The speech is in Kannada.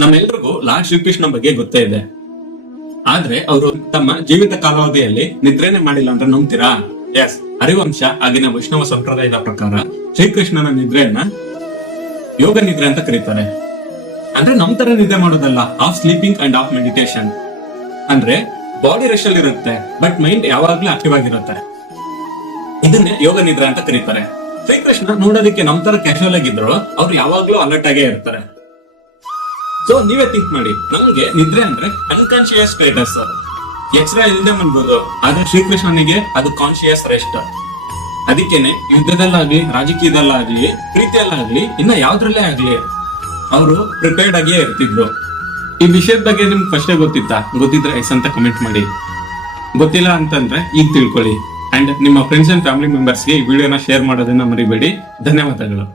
ನಮ್ಮೆಲ್ರಿಗೂ ಲಾರ್ಡ್ ಶ್ರೀಕೃಷ್ಣ ಬಗ್ಗೆ ಗೊತ್ತೇ ಇದೆ. ಆದ್ರೆ ಅವರು ತಮ್ಮ ಜೀವಿತ ಕಾಲಾವಧಿಯಲ್ಲಿ ನಿದ್ರೆನೆ ಮಾಡಿಲ್ಲ ಅಂತ ನಂಬ್ತೀರಾ? ಎಸ್, ಹರಿವಂಶ ಆಗಿನ ವೈಷ್ಣವ ಸಂಪ್ರದಾಯದ ಪ್ರಕಾರ ಶ್ರೀಕೃಷ್ಣನ ನಿದ್ರೆಯನ್ನ ಯೋಗ ನಿದ್ರೆ ಅಂತ ಕರೀತಾರೆ. ಅಂದ್ರೆ ನಮ್ ತರ ನಿದ್ದೆ ಮಾಡೋದಲ್ಲ, of sleeping and of meditation. ಅಂದ್ರೆ ಬಾಡಿ ರೆಸ್ಟ್ ಅಲ್ಲಿ ಇರುತ್ತೆ, ಬಟ್ ಮೈಂಡ್ ಯಾವಾಗ್ಲೂ ಆಕ್ಟಿವ್ ಆಗಿರುತ್ತೆ. ಇದನ್ನೇ ಯೋಗ ನಿದ್ರೆ ಅಂತ ಕರೀತಾರೆ. ಶ್ರೀಕೃಷ್ಣ ನೋಡೋದಕ್ಕೆ ನಮ್ ತರ ಕ್ಯಾಶುವಲ್ ಆಗಿದ್ರು ಅವ್ರು ಯಾವಾಗ್ಲೂ ಅಲರ್ಟ್ ಆಗೇ ಇರ್ತಾರೆ. ಸೊ ನೀವೇ ಥಿಂಕ್ ಮಾಡಿ, ನಮ್ಗೆ ನಿದ್ರೆ ಅಂದ್ರೆ ಅನ್ಕಾನ್ಶಿಯಸ್ ಸ್ಟೇಟಸ್, ಎಚ್ಚರ ಇಲ್ಲದೆ ಮಾಡ್ಬೋದು. ಆದ್ರೆ ಶ್ರೀಕೃಷ್ಣನಿಗೆ ಅದು ಕಾನ್ಶಿಯಸ್ ರೆಸ್ಟ್. ಅದಕ್ಕೇನೆ ಯುದ್ಧದಲ್ಲಾಗ್ಲಿ, ರಾಜಕೀಯದಲ್ಲಾಗ್ಲಿ, ಪ್ರೀತಿಯಲ್ಲಾಗ್ಲಿ, ಇನ್ನ ಯಾವ್ದ್ರಲ್ಲೇ ಆಗ್ಲಿ ಅವರು ಪ್ರಿಪೇರ್ಡ್ ಆಗಿಯೇ ಇರ್ತಿದ್ರು. ಈ ವಿಷಯದ ಬಗ್ಗೆ ನಿಮ್ಗೆ ಫಸ್ಟೇ ಗೊತ್ತಿದ್ರೆ ಎಸ್ ಅಂತ ಕಮೆಂಟ್ ಮಾಡಿ. ಗೊತ್ತಿಲ್ಲ ಅಂತಂದ್ರೆ ಈಗ ತಿಳ್ಕೊಳ್ಳಿ. ಅಂಡ್ ನಿಮ್ಮ ಫ್ರೆಂಡ್ಸ್ ಅಂಡ್ ಫ್ಯಾಮಿಲಿ ಮೆಂಬರ್ಸ್ಗೆ ಈ ವಿಡಿಯೋನ ಶೇರ್ ಮಾಡೋದನ್ನ ಮರಿಬೇಡಿ. ಧನ್ಯವಾದಗಳು.